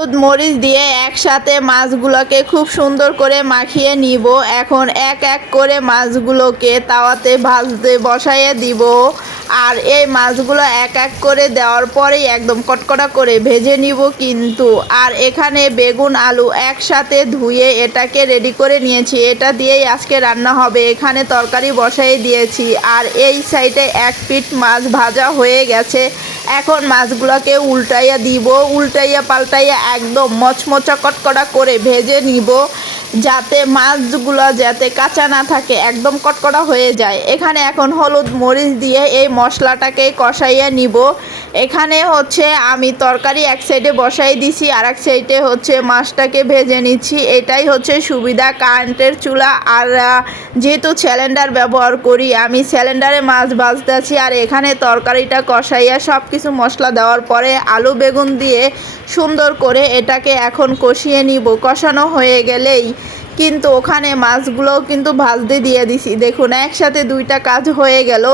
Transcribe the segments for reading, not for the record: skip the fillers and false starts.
হলুদ মরিচ দিয়ে একসাথে মাছগুলোকে খুব সুন্দর করে মাখিয়ে নিব। এখন এক এক করে মাছগুলোকে তাওয়াতে ভাজতে বসাইয়ে দিব। আর এই মাছগুলো এক এক করে দেওয়ার পরেই একদম কটকটা করে ভেজে নিব কিন্তু। আর এখানে বেগুন আলু একসাথে ধুয়ে এটাকে রেডি করে নিয়েছি, এটা দিয়েই আজকে রান্না হবে। এখানে তরকারি বসাই দিয়েছি। আর এই সাইডে এক পিঠ মাছ ভাজা হয়ে গেছে। এখন মাছগুলোকে উল্টাইয়া দিব, উল্টাইয়া পাল্টাইয়া একদম মচমচা কটকটা করে ভেজে নিব, যাতে মাছগুলো যাতে কাঁচা না থাকে, একদম কটকটা হয়ে যায়। এখানে এখন হলুদ মরিচ দিয়ে এই মশলাটাকে কষাইয়া নিব। এখানে হচ্ছে আমি তরকারি এক সাইডে বসাই দিছি, আর এক সাইডে হচ্ছে মাছটাকে ভেজে নিচ্ছি। এটাই হচ্ছে সুবিধা কারেন্টের চুলা। আর যেহেতু সিলিন্ডার ব্যবহার করি, আমি সিলিন্ডারে মাছ ভাজতেছি। আর এখানে তরকারিটা কষাইয়া সব কিছু মশলা দেওয়ার পরে আলু বেগুন দিয়ে সুন্দর করে এটাকে এখন কষিয়ে নিব। কষানো হয়ে গেলেই কিন্তু ওখানে মাছগুলোও কিন্তু ভাজতে দিয়ে দিছি। দেখুন একসাথে দুইটা কাজ হয়ে গেল।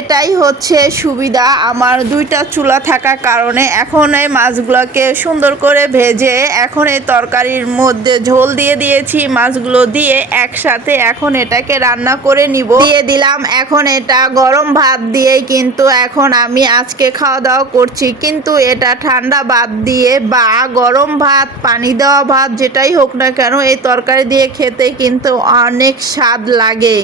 এটাই হচ্ছে সুবিধা আমার দুইটা চুলা থাকার কারণে। এখন এই মাছগুলোকে সুন্দর করে ভেজে এখন এই তরকারির মধ্যে ঝোল দিয়ে দিয়েছি, মাছগুলো দিয়ে একসাথে এখন এটাকে রান্না করে নিব। দিয়ে দিলাম। এখন এটা গরম ভাত দিয়েই কিন্তু এখন আমি আজকে খাওয়া দাওয়া করছি। কিন্তু এটা ঠান্ডা ভাত দিয়ে বা গরম ভাত, পানি দেওয়া ভাত, যেটাই হোক না কেন এই তরকারি দিয়ে খেতে কিন্তু অনেক স্বাদ লাগে।